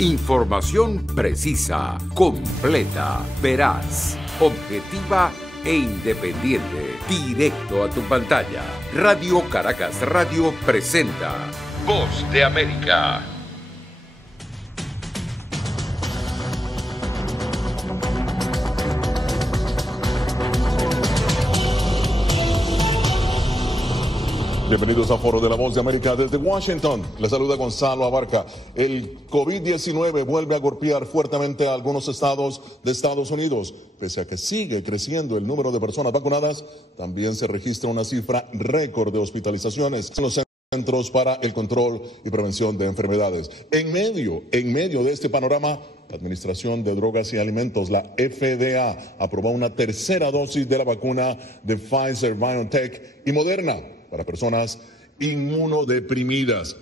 Información precisa, completa, veraz, objetiva e independiente. Directo a tu pantalla. Radio Caracas Radio presenta Voz de América. Bienvenidos a Foro de la Voz de América desde Washington. Les saluda Gonzalo Abarca. El COVID-19 vuelve a golpear fuertemente a algunos estados de Estados Unidos. Pese a que sigue creciendo el número de personas vacunadas, también se registra una cifra récord de hospitalizaciones en los Centros para el Control y Prevención de Enfermedades. En medio de este panorama, la Administración de Drogas y Alimentos, la FDA, aprobó una tercera dosis de la vacuna de Pfizer, BioNTech y Moderna para personas inmunodeprimidas.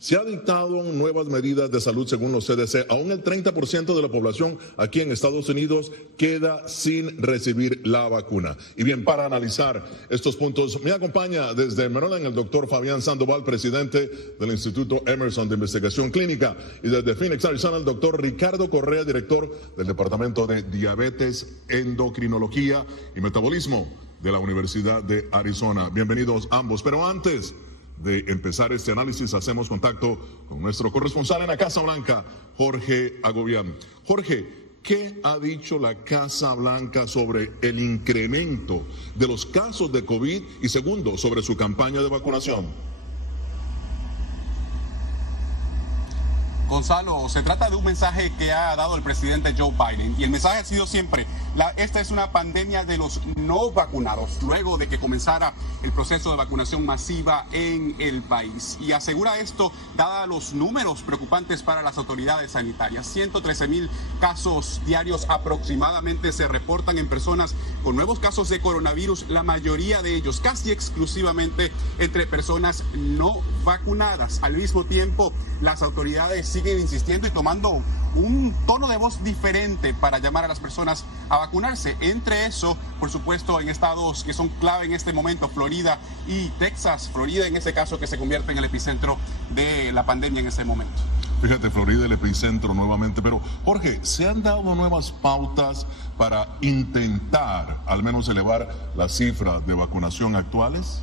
Se ha dictado nuevas medidas de salud según los CDC. Aún el 30% de la población aquí en Estados Unidos queda sin recibir la vacuna. Y bien, para analizar estos puntos, me acompaña desde Maryland el doctor Fabián Sandoval, presidente del Instituto Emerson de Investigación Clínica. Y desde Phoenix, Arizona, el doctor Ricardo Correa, director del Departamento de Diabetes, Endocrinología y Metabolismo de la Universidad de Arizona. Bienvenidos ambos. Pero antes de empezar este análisis, hacemos contacto con nuestro corresponsal en la Casa Blanca, Jorge Agobián. Jorge, ¿qué ha dicho la Casa Blanca sobre el incremento de los casos de COVID y segundo, sobre su campaña de vacunación? Gonzalo, se trata de un mensaje que ha dado el presidente Joe Biden y el mensaje ha sido siempre, esta es una pandemia de los no vacunados, luego de que comenzara el proceso de vacunación masiva en el país. Y asegura esto, dada los números preocupantes para las autoridades sanitarias. 113,000 casos diarios aproximadamente se reportan en personas con nuevos casos de coronavirus, la mayoría de ellos casi exclusivamente entre personas no vacunadas. Al mismo tiempo, las autoridades siguen insistiendo y tomando un tono de voz diferente para llamar a las personas a vacunarse. Entre eso, por supuesto, en estados que son clave en este momento, Florida y Texas. Florida, en este caso, que se convierte en el epicentro de la pandemia en este momento. Fíjate, Florida, el epicentro nuevamente. Pero, Jorge, ¿se han dado nuevas pautas para intentar al menos elevar las cifras de vacunación actuales?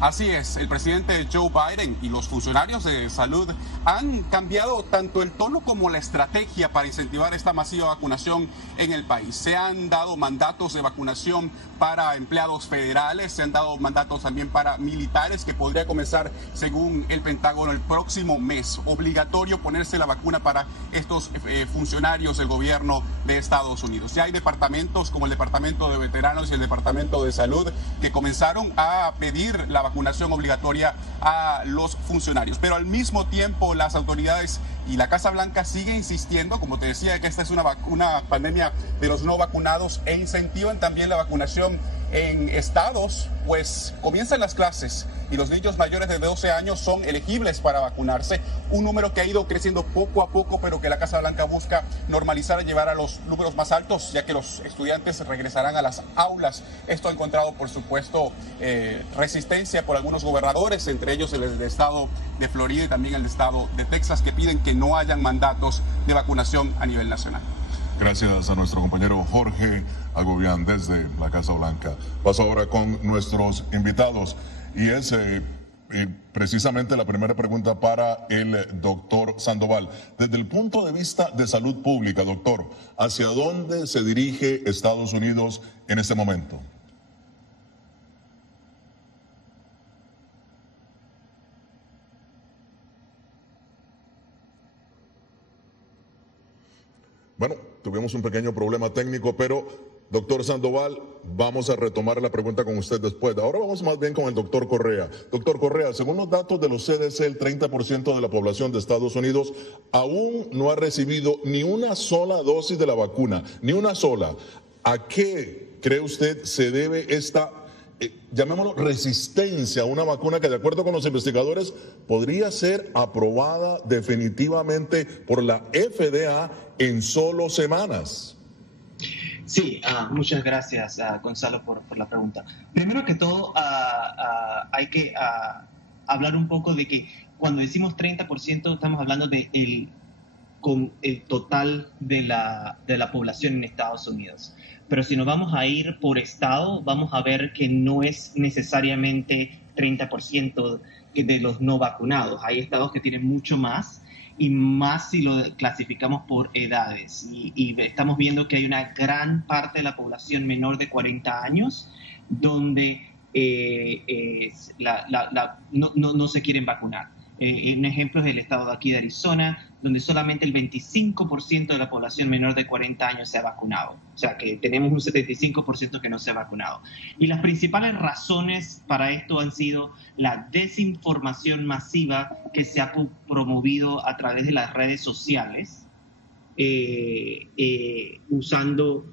Así es, el presidente Joe Biden y los funcionarios de salud han cambiado tanto el tono como la estrategia para incentivar esta masiva vacunación en el país. Se han dado mandatos de vacunación para empleados federales, se han dado mandatos también para militares, que podría comenzar, según el Pentágono, el próximo mes. Obligatorio ponerse la vacuna para estos funcionarios del gobierno de Estados Unidos. Ya hay departamentos como el Departamento de Veteranos y el Departamento de Salud que comenzaron a pedir la vacunación obligatoria a los funcionarios. Pero al mismo tiempo las autoridades y la Casa Blanca sigue insistiendo, como te decía, que esta es una pandemia de los no vacunados, e incentivan también la vacunación en estados, pues comienzan las clases y los niños mayores de 12 años son elegibles para vacunarse, un número que ha ido creciendo poco a poco, pero que la Casa Blanca busca normalizar y llevar a los números más altos, ya que los estudiantes regresarán a las aulas. Esto ha encontrado, por supuesto, resistencia por algunos gobernadores, entre ellos el del estado de Florida y también el estado de Texas, que piden que no hayan mandatos de vacunación a nivel nacional. Gracias a nuestro compañero Jorge Agobián desde la Casa Blanca. Paso ahora con nuestros invitados y es precisamente la primera pregunta para el doctor Sandoval. Desde el punto de vista de salud pública, doctor, ¿hacia dónde se dirige Estados Unidos en este momento? Bueno, tuvimos un pequeño problema técnico, pero doctor Sandoval, vamos a retomar la pregunta con usted después. Ahora vamos más bien con el doctor Correa. Doctor Correa, según los datos de los CDC, el 30% de la población de Estados Unidos aún no ha recibido ni una sola dosis de la vacuna, ni una sola. ¿A qué cree usted se debe esta llamémoslo resistencia a una vacuna que, de acuerdo con los investigadores, podría ser aprobada definitivamente por la FDA en solo semanas? Sí, muchas gracias, Gonzalo, por la pregunta. Primero que todo, hay que hablar un poco de que cuando decimos 30%, estamos hablando con el total de la población en Estados Unidos. Pero si nos vamos a ir por estado, vamos a ver que no es necesariamente 30% de los no vacunados. Hay estados que tienen mucho más, y más si lo clasificamos por edades. Y estamos viendo que hay una gran parte de la población menor de 40 años donde no se quieren vacunar. Un ejemplo es el estado de aquí de Arizona, donde solamente el 25% de la población menor de 40 años se ha vacunado. O sea que tenemos un 75% que no se ha vacunado. Y las principales razones para esto han sido la desinformación masiva que se ha promovido a través de las redes sociales, usando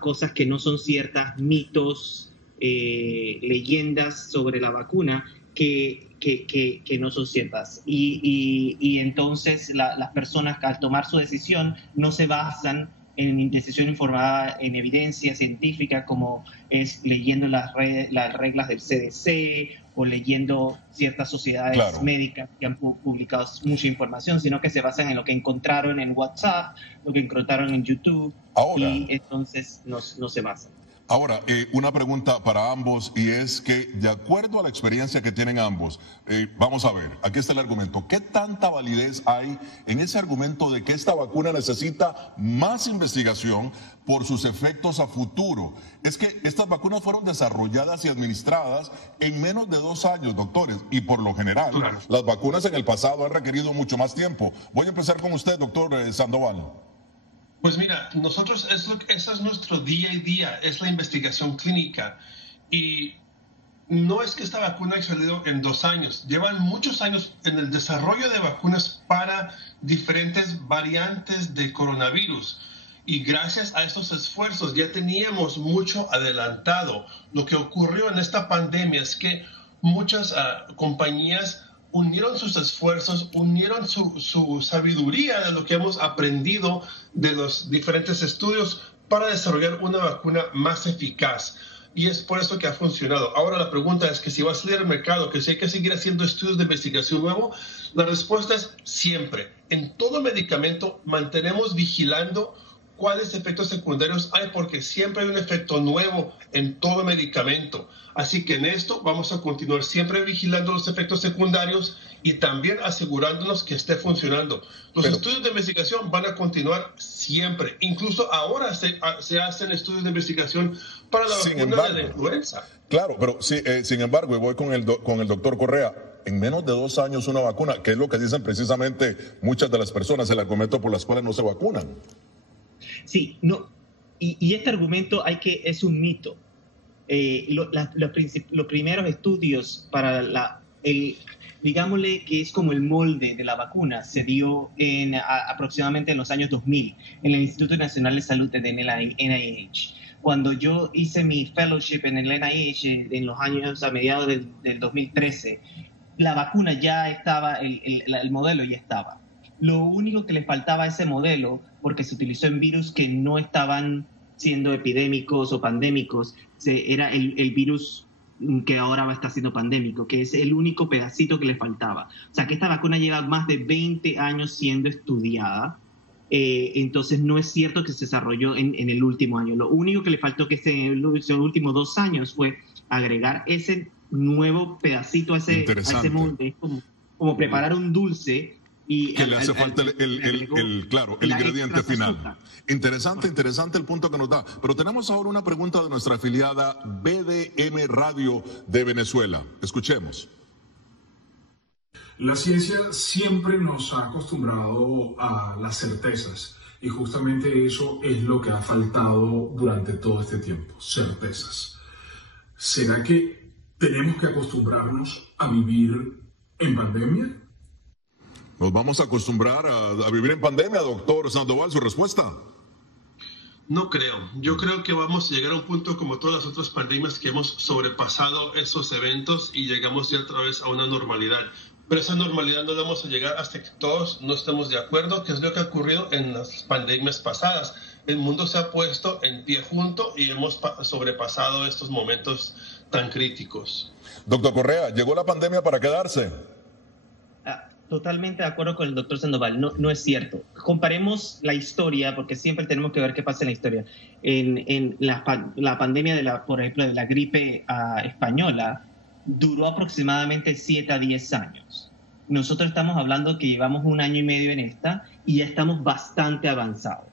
cosas que no son ciertas, mitos, leyendas sobre la vacuna que no son ciertas. Y entonces las personas, al tomar su decisión, no se basan en decisión informada en evidencia científica, como es leyendo las reglas del CDC o leyendo ciertas sociedades médicas que han publicado mucha información, sino que se basan en lo que encontraron en WhatsApp, lo que encontraron en YouTube, y entonces no se basan. Ahora, una pregunta para ambos, y es que, de acuerdo a la experiencia que tienen ambos, vamos a ver, aquí está el argumento. ¿Qué tanta validez hay en ese argumento de que esta vacuna necesita más investigación por sus efectos a futuro? Es que estas vacunas fueron desarrolladas y administradas en menos de 2 años, doctores, y por lo general, las vacunas en el pasado han requerido mucho más tiempo. Voy a empezar con usted, doctor Sandoval. Pues mira, nosotros, eso es nuestro día a día, es la investigación clínica. Y no es que esta vacuna haya salido en 2 años, llevan muchos años en el desarrollo de vacunas para diferentes variantes de coronavirus. Y gracias a estos esfuerzos ya teníamos mucho adelantado. Lo que ocurrió en esta pandemia es que muchas compañías unieron sus esfuerzos, unieron su sabiduría de lo que hemos aprendido de los diferentes estudios para desarrollar una vacuna más eficaz. Y es por eso que ha funcionado. Ahora la pregunta es que si va a salir al mercado, que si hay que seguir haciendo estudios de investigación nuevo, la respuesta es siempre. En todo medicamento mantenemos vigilando cuáles efectos secundarios hay, porque siempre hay un efecto nuevo en todo medicamento. Así que en esto vamos a continuar siempre vigilando los efectos secundarios y también asegurándonos que esté funcionando. Los estudios de investigación van a continuar siempre. Incluso ahora se hacen estudios de investigación para la vacuna de la influenza. Claro, pero sin embargo, y voy con el doctor Correa, en menos de 2 años una vacuna, que es lo que dicen precisamente muchas de las personas, el argumento por las cuales no se vacunan. Sí, no, y este argumento es un mito. Los primeros estudios para digámosle que es como el molde de la vacuna, se dio aproximadamente en los años 2000 en el Instituto Nacional de Salud de NIH. Cuando yo hice mi fellowship en el NIH en los años a mediados del 2013, la vacuna ya estaba, el modelo ya estaba. Lo único que le faltaba a ese modelo, porque se utilizó en virus que no estaban siendo epidémicos o pandémicos, era el virus que ahora va a estar siendo pandémico, que es el único pedacito que le faltaba. O sea, que esta vacuna lleva más de 20 años siendo estudiada, entonces no es cierto que se desarrolló en el último año. Lo único que le faltó que en los últimos 2 años fue agregar ese nuevo pedacito a ese molde. Es como preparar un dulce y que le hace falta el ingrediente final. Interesante el punto que nos da. Pero tenemos ahora una pregunta de nuestra afiliada BDM Radio de Venezuela. Escuchemos. La ciencia siempre nos ha acostumbrado a las certezas, y justamente eso es lo que ha faltado durante todo este tiempo, certezas. ¿Será que tenemos que acostumbrarnos a vivir en pandemia? ¿Nos vamos a acostumbrar a vivir en pandemia, doctor Sandoval? ¿Su respuesta? No creo. Yo creo que vamos a llegar a un punto como todas las otras pandemias que hemos sobrepasado esos eventos y llegamos ya otra vez a una normalidad. Pero esa normalidad no la vamos a llegar hasta que todos no estemos de acuerdo, que es lo que ha ocurrido en las pandemias pasadas. El mundo se ha puesto en pie junto y hemos sobrepasado estos momentos tan críticos. Doctor Correa, ¿llegó la pandemia para quedarse? Totalmente de acuerdo con el doctor Sandoval, no es cierto. Comparemos la historia, porque siempre tenemos que ver qué pasa en la historia. En la pandemia, por ejemplo, de la gripe española, duró aproximadamente 7 a 10 años. Nosotros estamos hablando que llevamos 1 año y medio en esta y ya estamos bastante avanzados.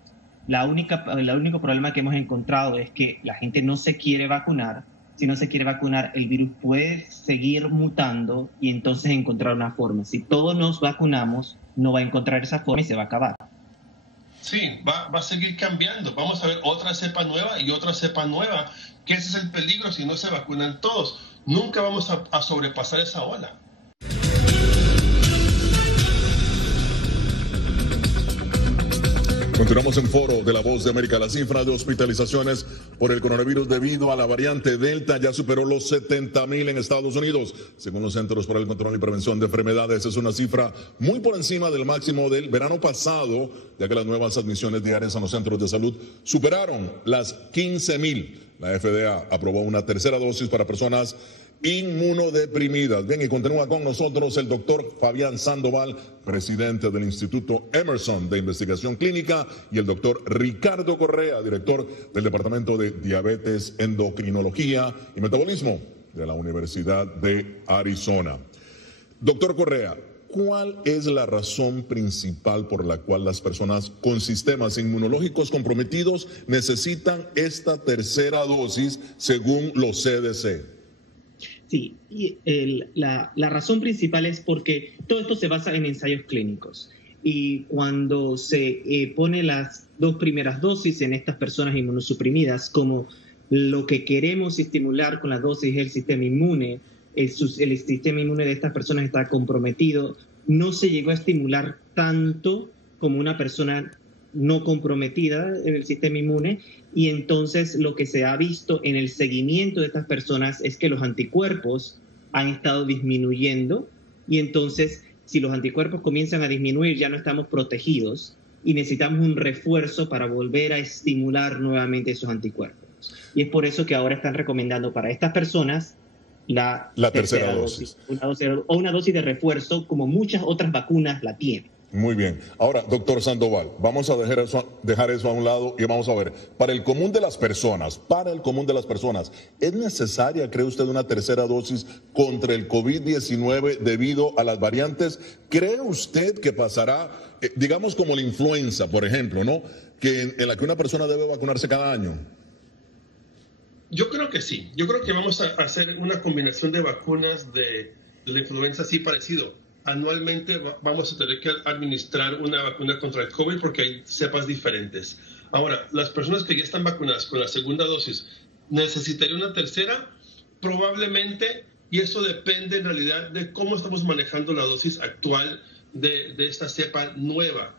El único problema que hemos encontrado es que la gente no se quiere vacunar. Si no se quiere vacunar, el virus puede seguir mutando y entonces encontrar una forma. Si todos nos vacunamos, no va a encontrar esa forma y se va a acabar. Sí, va a seguir cambiando. Vamos a ver otra cepa nueva y otra cepa nueva, que ese es el peligro si no se vacunan todos. Nunca vamos a sobrepasar esa ola. Continuamos en Foro de la Voz de América. La cifra de hospitalizaciones por el coronavirus debido a la variante Delta ya superó los 70,000 en Estados Unidos. Según los Centros para el Control y Prevención de Enfermedades, es una cifra muy por encima del máximo del verano pasado, ya que las nuevas admisiones diarias a los centros de salud superaron las 15,000. La FDA aprobó una tercera dosis para personas inmunodeprimidas. Bien, y continúa con nosotros el doctor Fabián Sandoval, presidente del Instituto Emerson de Investigación Clínica, y el doctor Ricardo Correa, director del Departamento de Diabetes, Endocrinología y Metabolismo de la Universidad de Arizona. Doctor Correa, ¿cuál es la razón principal por la cual las personas con sistemas inmunológicos comprometidos necesitan esta tercera dosis según los CDC? Sí, y la razón principal es porque todo esto se basa en ensayos clínicos. Y cuando se pone las 2 primeras dosis en estas personas inmunosuprimidas, como lo que queremos estimular con la dosis es el sistema inmune, el sistema inmune de estas personas está comprometido, no se llegó a estimular tanto como una persona no comprometida en el sistema inmune, y entonces lo que se ha visto en el seguimiento de estas personas es que los anticuerpos han estado disminuyendo, y entonces si los anticuerpos comienzan a disminuir ya no estamos protegidos y necesitamos un refuerzo para volver a estimular nuevamente esos anticuerpos. Y es por eso que ahora están recomendando para estas personas la tercera dosis. Una dosis de refuerzo, como muchas otras vacunas la tienen. Muy bien. Ahora, doctor Sandoval, vamos a dejar eso a un lado y vamos a ver, para el común de las personas, ¿es necesaria, cree usted, una tercera dosis contra el COVID-19 debido a las variantes? ¿Cree usted que pasará, digamos como la influenza, por ejemplo, ¿no? En la que una persona debe vacunarse cada año. Yo creo que sí. Yo creo que vamos a hacer una combinación de vacunas de la influenza así parecido. Anualmente vamos a tener que administrar una vacuna contra el COVID porque hay cepas diferentes. Ahora, las personas que ya están vacunadas con la segunda dosis, ¿necesitaría una tercera? Probablemente, y eso depende en realidad de cómo estamos manejando la dosis actual de esta cepa nueva.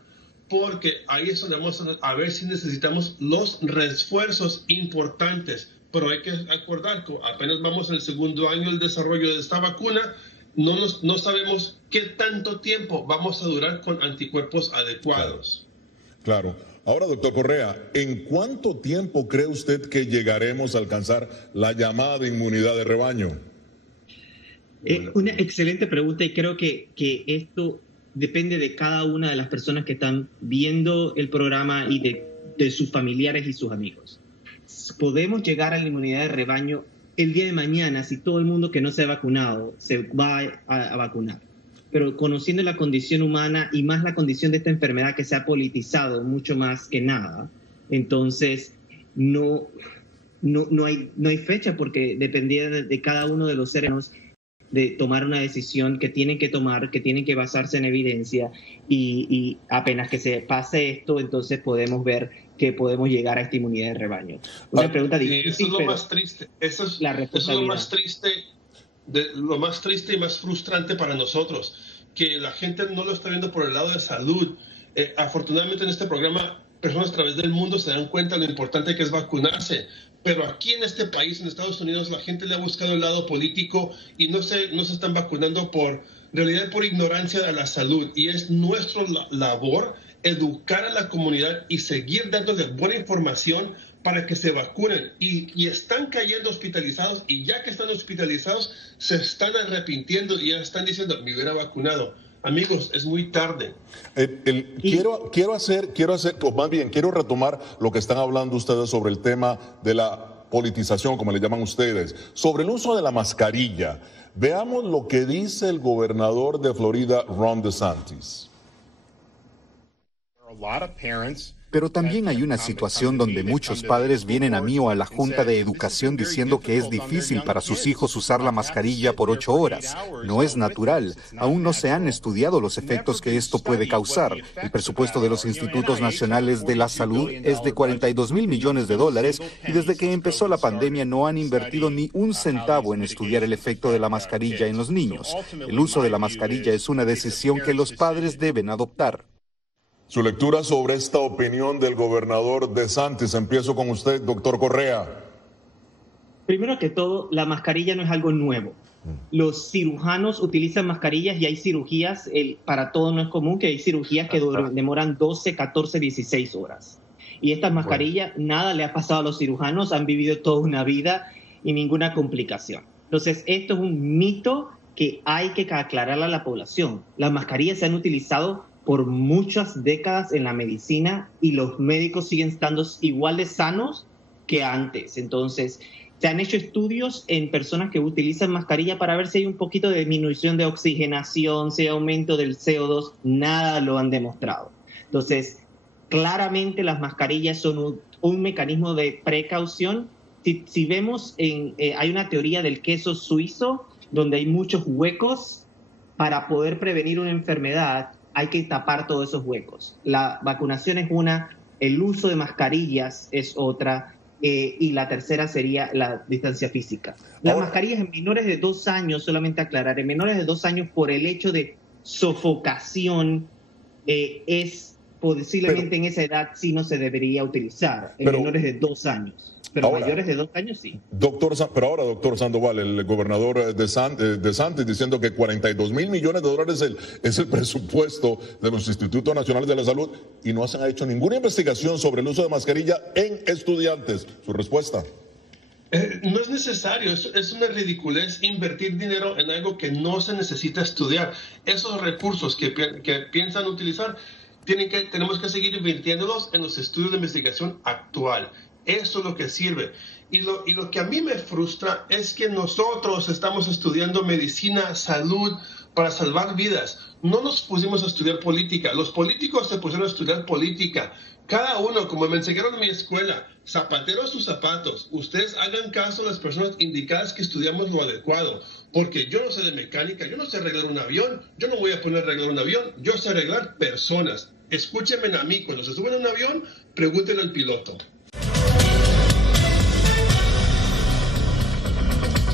Porque ahí es donde vamos a ver si necesitamos los refuerzos importantes. Pero hay que acordar que apenas vamos en el segundo año del desarrollo de esta vacuna. No sabemos qué tanto tiempo vamos a durar con anticuerpos adecuados. Claro. Ahora, doctor Correa, ¿en cuánto tiempo cree usted que llegaremos a alcanzar la llamada inmunidad de rebaño? Una excelente pregunta, y creo que esto depende de cada una de las personas que están viendo el programa y de sus familiares y sus amigos. Podemos llegar a la inmunidad de rebaño el día de mañana si todo el mundo que no se ha vacunado se va a vacunar. Pero conociendo la condición humana y más la condición de esta enfermedad que se ha politizado mucho más que nada, entonces no hay fecha, porque dependía de cada uno de los seres de tomar una decisión que tienen que tomar, que tienen que basarse en evidencia, y apenas que se pase esto, entonces podemos ver que podemos llegar a esta inmunidad de rebaño. Una pregunta difícil, eso es lo más triste. Eso es lo más triste, lo más triste y más frustrante para nosotros, que la gente no lo está viendo por el lado de salud. Afortunadamente en este programa, personas a través del mundo se dan cuenta de lo importante que es vacunarse. Pero aquí en este país, en Estados Unidos, la gente le ha buscado el lado político y no se están vacunando en realidad por ignorancia de la salud. Y es nuestra labor educar a la comunidad y seguir dándole buena información para que se vacunen y están cayendo hospitalizados, y ya que están hospitalizados se están arrepintiendo y ya están diciendo, me hubiera vacunado. Amigos, es muy tarde. Quiero retomar lo que están hablando ustedes sobre el tema de la politización, como le llaman ustedes, sobre el uso de la mascarilla. Veamos lo que dice el gobernador de Florida, Ron DeSantis. Pero también hay una situación donde muchos padres vienen a mí o a la Junta de Educación diciendo que es difícil para sus hijos usar la mascarilla por 8 horas. No es natural. Aún no se han estudiado los efectos que esto puede causar. El presupuesto de los Institutos Nacionales de la Salud es de $42,000 millones y desde que empezó la pandemia no han invertido ni un centavo en estudiar el efecto de la mascarilla en los niños. El uso de la mascarilla es una decisión que los padres deben adoptar. Su lectura sobre esta opinión del gobernador DeSantis. Empiezo con usted, doctor Correa. Primero que todo, la mascarilla no es algo nuevo. Los cirujanos utilizan mascarillas y hay cirugías, para todo no es común que hay cirugías que demoran 12, 14, 16 horas. Y estas mascarillas, nada le ha pasado a los cirujanos, han vivido toda una vida y ninguna complicación. Entonces, esto es un mito que hay que aclararle a la población. Las mascarillas se han utilizado por muchas décadas en la medicina y los médicos siguen estando igual de sanos que antes. Entonces, se han hecho estudios en personas que utilizan mascarilla para ver si hay un poquito de disminución de oxigenación, si hay aumento del CO2, nada lo han demostrado. Entonces, claramente las mascarillas son un mecanismo de precaución. Si vemos, hay una teoría del queso suizo donde hay muchos huecos. Para poder prevenir una enfermedad hay que tapar todos esos huecos. La vacunación es una, el uso de mascarillas es otra, y la tercera sería la distancia física. Las mascarillas en menores de 2 años, solamente aclarar, en menores de 2 años por el hecho de sofocación, es posiblemente en esa edad sí no se debería utilizar, en menores de 2 años. Pero ahora, mayores de 2 años sí. Pero ahora, doctor Sandoval, el gobernador DeSantis diciendo que $42,000 millones es el presupuesto de los Institutos Nacionales de la Salud y no se ha hecho ninguna investigación sobre el uso de mascarilla en estudiantes. ¿Su respuesta? No es necesario, es una ridiculez invertir dinero en algo que no se necesita estudiar. Esos recursos que piensan utilizar, tenemos que seguir invirtiéndolos en los estudios de investigación actual. Eso es lo que sirve. Y lo que a mí me frustra es que nosotros estamos estudiando medicina, salud, para salvar vidas. No nos pusimos a estudiar política. Los políticos se pusieron a estudiar política. Cada uno, como me enseñaron en mi escuela, zapatero a sus zapatos. Ustedes hagan caso a las personas indicadas que estudiamos lo adecuado. Porque yo no sé de mecánica, yo no sé arreglar un avión, yo no voy a poner a arreglar un avión, yo sé arreglar personas. Escúchenme a mí, cuando se suben a un avión, pregúntenle al piloto.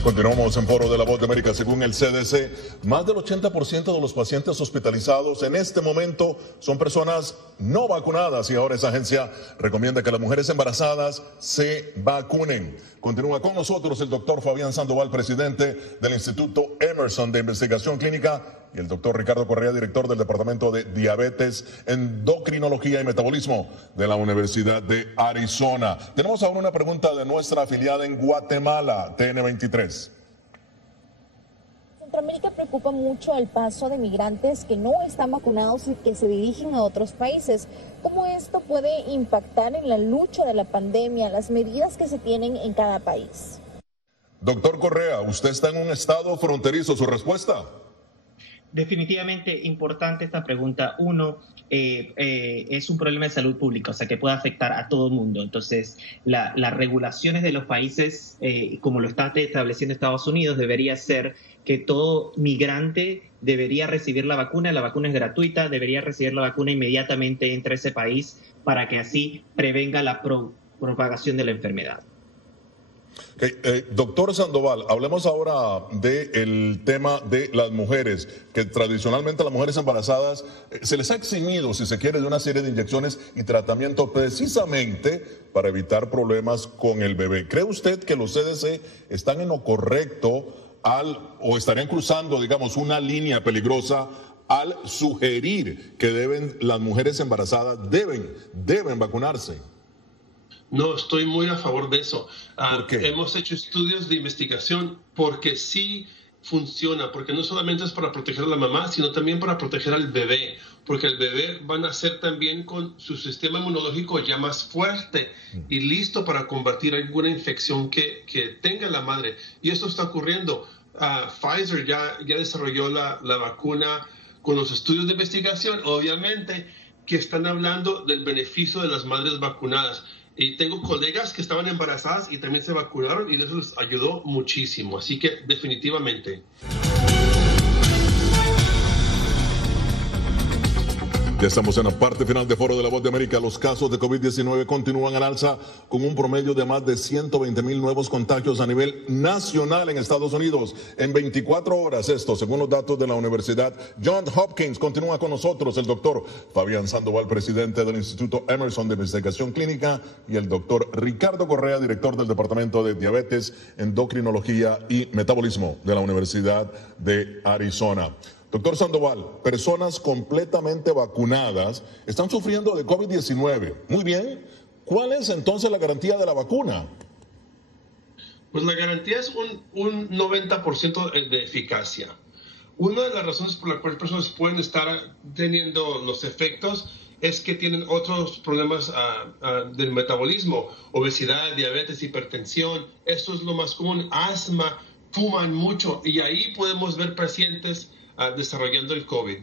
Continuamos en Foro de la Voz de América. Según el CDC, más del 80% de los pacientes hospitalizados en este momento son personas no vacunadas y ahora esa agencia recomienda que las mujeres embarazadas se vacunen. Continúa con nosotros el doctor Fabián Sandoval, presidente del Instituto Emerson de Investigación Clínica, y el doctor Ricardo Correa, director del Departamento de Diabetes, Endocrinología y Metabolismo de la Universidad de Arizona. Tenemos ahora una pregunta de nuestra afiliada en Guatemala, TN23. Centroamérica preocupa mucho el paso de migrantes que no están vacunados y que se dirigen a otros países. ¿Cómo esto puede impactar en la lucha de la pandemia, las medidas que se tienen en cada país? Doctor Correa, usted está en un estado fronterizo. ¿Su respuesta? Definitivamente importante esta pregunta. Uno, es un problema de salud pública, o sea, que puede afectar a todo el mundo. Entonces, las regulaciones de los países, como lo está estableciendo Estados Unidos, debería ser que todo migrante debería recibir la vacuna es gratuita, debería recibir la vacuna inmediatamente entre ese país para que así prevenga la propagación de la enfermedad. Doctor Sandoval, hablemos ahora del tema de las mujeres, que tradicionalmente a las mujeres embarazadas se les ha eximido, si se quiere, de una serie de inyecciones y tratamientos precisamente para evitar problemas con el bebé. ¿Cree usted que los CDC están en lo correcto o estarían cruzando, digamos, una línea peligrosa al sugerir que las mujeres embarazadas deben vacunarse? No, estoy muy a favor de eso. ¿Por qué? Hemos hecho estudios de investigación porque sí funciona, porque no solamente es para proteger a la mamá, sino también para proteger al bebé, porque el bebé va a nacer también con su sistema inmunológico ya más fuerte y listo para combatir alguna infección que tenga la madre. Y esto está ocurriendo. Pfizer ya desarrolló la vacuna con los estudios de investigación, obviamente, que están hablando del beneficio de las madres vacunadas. Y tengo colegas que estaban embarazadas y también se vacunaron y eso les ayudó muchísimo. Así que definitivamente. Ya estamos en la parte final de Foro de la Voz de América. Los casos de COVID-19 continúan al alza con un promedio de más de 120,000 nuevos contagios a nivel nacional en Estados Unidos. En 24 horas esto, según los datos de la Universidad Johns Hopkins. Continúa con nosotros el doctor Fabián Sandoval, presidente del Instituto Emerson de Investigación Clínica, y el doctor Ricardo Correa, director del Departamento de Diabetes, Endocrinología y Metabolismo de la Universidad de Arizona. Doctor Sandoval, personas completamente vacunadas están sufriendo de COVID-19. Muy bien, ¿cuál es entonces la garantía de la vacuna? Pues la garantía es un 90% de eficacia. Una de las razones por las cuales personas pueden estar teniendo los efectos es que tienen otros problemas del metabolismo, obesidad, diabetes, hipertensión. Esto es lo más común, asma, fuman mucho y ahí podemos ver pacientes desarrollando el COVID.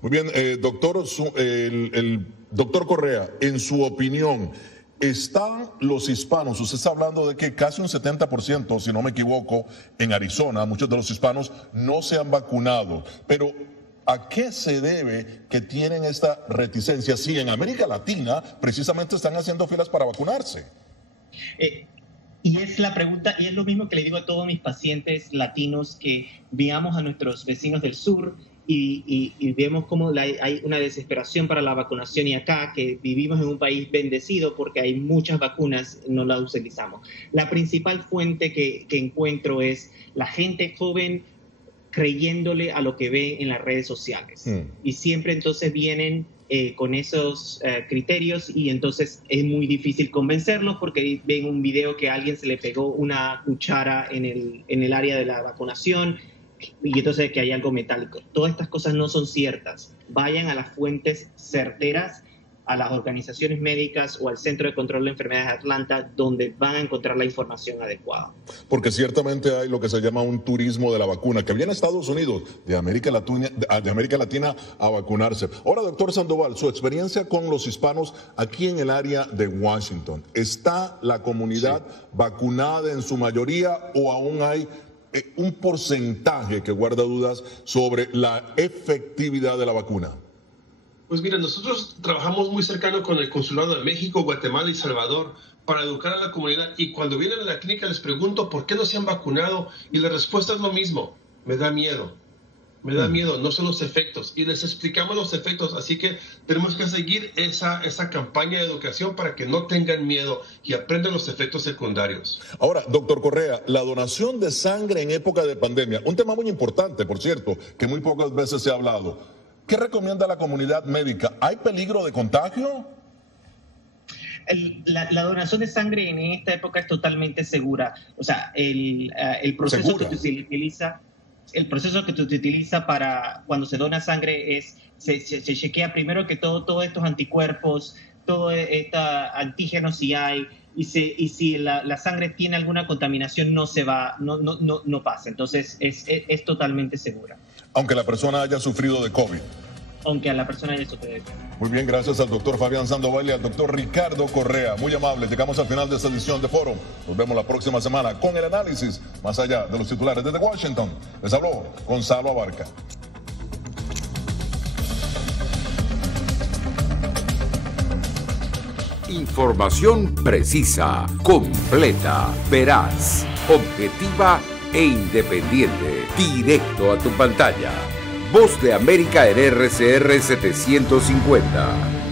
Muy bien, doctor, el doctor Correa, en su opinión, ¿están los hispanos? Usted está hablando de que casi un 70%, si no me equivoco, en Arizona, muchos de los hispanos no se han vacunado, pero ¿a qué se debe que tienen esta reticencia? Si en América Latina precisamente están haciendo filas para vacunarse. Y es la pregunta, y es lo mismo que le digo a todos mis pacientes latinos, que veamos a nuestros vecinos del sur y vemos cómo hay una desesperación para la vacunación, y acá, que vivimos en un país bendecido porque hay muchas vacunas, no las utilizamos. La principal fuente que encuentro es la gente joven creyéndole a lo que ve en las redes sociales. Y siempre entonces vienen con esos criterios, y entonces es muy difícil convencerlos porque ven un video que a alguien se le pegó una cuchara en el área de la vacunación y entonces que hay algo metálico. Todas estas cosas no son ciertas. Vayan a las fuentes certeras, a las organizaciones médicas o al Centro de Control de Enfermedades de Atlanta, donde van a encontrar la información adecuada. Porque ciertamente hay lo que se llama un turismo de la vacuna, que viene a Estados Unidos, de América Latina a vacunarse. Ahora, doctor Sandoval, su experiencia con los hispanos aquí en el área de Washington, ¿está la comunidad vacunada en su mayoría o aún hay un porcentaje que guarda dudas sobre la efectividad de la vacuna? Pues mira, nosotros trabajamos muy cercano con el Consulado de México, Guatemala y Salvador para educar a la comunidad, y cuando vienen a la clínica les pregunto por qué no se han vacunado y la respuesta es lo mismo: me da miedo, no son los efectos, y les explicamos los efectos, así que tenemos que seguir esa campaña de educación para que no tengan miedo y aprendan los efectos secundarios. Ahora, doctor Correa, la donación de sangre en época de pandemia, un tema muy importante, por cierto, que muy pocas veces se ha hablado. ¿Qué recomienda la comunidad médica? ¿Hay peligro de contagio? La donación de sangre en esta época es totalmente segura. O sea, el proceso que se utiliza, para cuando se dona sangre es se chequea primero que todos estos anticuerpos, todos estos antígenos si hay, y si la sangre tiene alguna contaminación no pasa. Entonces es totalmente segura. Aunque la persona haya sufrido de COVID. Aunque a la persona haya sufrido de COVID. Muy bien, gracias al doctor Fabián Sandoval y al doctor Ricardo Correa. Muy amables. Llegamos al final de esta edición de Foro. Nos vemos la próxima semana con el análisis más allá de los titulares. Desde Washington les habló Gonzalo Abarca. Información precisa, completa, veraz, objetiva e independiente. Directo a tu pantalla. Voz de América en RCR 750.